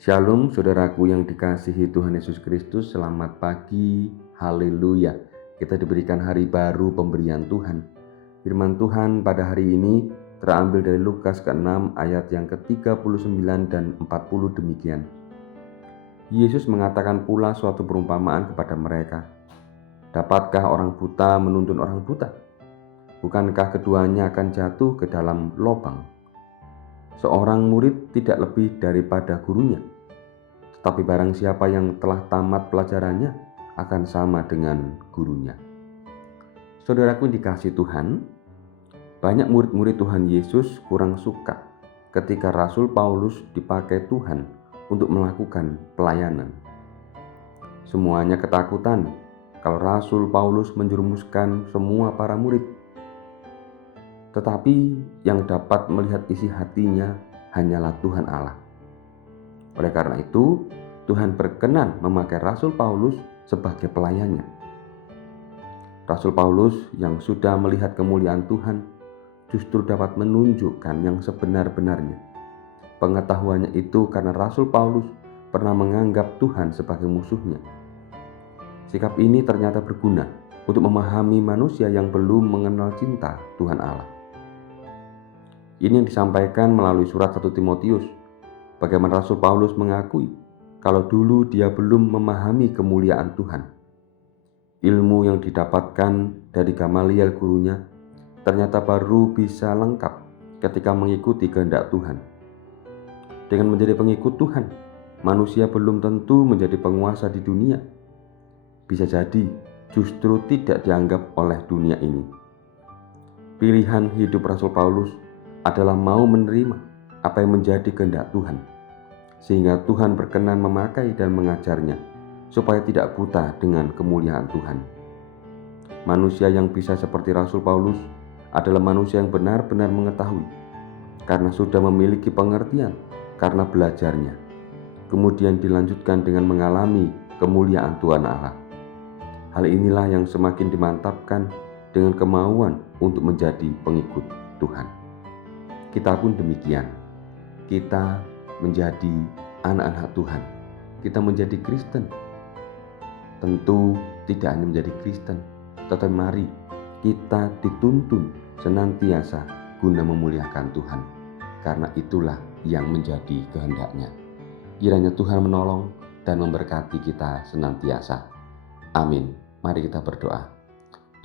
Shalom saudaraku yang dikasihi Tuhan Yesus Kristus, selamat pagi, haleluya. Kita diberikan hari baru pemberian Tuhan. Firman Tuhan pada hari ini terambil dari Lukas ke-6 ayat yang ke-39 dan 40 demikian. Yesus mengatakan pula suatu perumpamaan kepada mereka. Dapatkah orang buta menuntun orang buta? Bukankah keduanya akan jatuh ke dalam lubang? Seorang murid tidak lebih daripada gurunya, tetapi barang siapa yang telah tamat pelajarannya akan sama dengan gurunya. Saudaraku yang dikasihi Tuhan, banyak murid-murid Tuhan Yesus kurang suka ketika Rasul Paulus dipakai Tuhan untuk melakukan pelayanan. Semuanya ketakutan kalau Rasul Paulus menjerumuskan semua para murid. Tetapi yang dapat melihat isi hatinya hanyalah Tuhan Allah. Oleh karena itu, Tuhan berkenan memakai Rasul Paulus sebagai pelayannya. Rasul Paulus yang sudah melihat kemuliaan Tuhan justru dapat menunjukkan yang sebenar-benarnya. Pengetahuannya itu karena Rasul Paulus pernah menganggap Tuhan sebagai musuhnya. Sikap ini ternyata berguna untuk memahami manusia yang belum mengenal cinta Tuhan Allah. Ini yang disampaikan melalui surat 1 Timotius. Bagaimana Rasul Paulus mengakui kalau dulu dia belum memahami kemuliaan Tuhan. Ilmu yang didapatkan dari Gamaliel gurunya ternyata baru bisa lengkap ketika mengikuti kehendak Tuhan. Dengan menjadi pengikut Tuhan, manusia belum tentu menjadi penguasa di dunia. Bisa jadi justru tidak dianggap oleh dunia ini. Pilihan hidup Rasul Paulus adalah mau menerima apa yang menjadi kehendak Tuhan, sehingga Tuhan berkenan memakai dan mengajarnya supaya tidak buta dengan kemuliaan Tuhan. Manusia yang bisa seperti Rasul Paulus adalah manusia yang benar-benar mengetahui karena sudah memiliki pengertian karena belajarnya, kemudian dilanjutkan dengan mengalami kemuliaan Tuhan Allah. Hal inilah yang semakin dimantapkan dengan kemauan untuk menjadi pengikut Tuhan. Kita pun demikian. Kita menjadi anak-anak Tuhan. Kita menjadi Kristen. Tentu tidak hanya menjadi Kristen, tetapi mari kita dituntun senantiasa guna memuliakan Tuhan. Karena itulah yang menjadi kehendak-Nya. Kiranya Tuhan menolong dan memberkati kita senantiasa. Amin. Mari kita berdoa.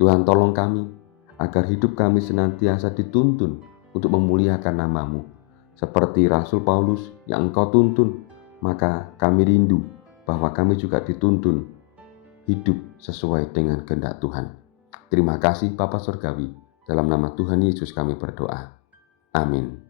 Tuhan, tolong kami agar hidup kami senantiasa dituntun untuk memuliakan nama-Mu. Seperti Rasul Paulus yang Engkau tuntun, maka kami rindu bahwa kami juga dituntun hidup sesuai dengan kehendak Tuhan. Terima kasih Bapa Surgawi, dalam nama Tuhan Yesus kami berdoa. Amin.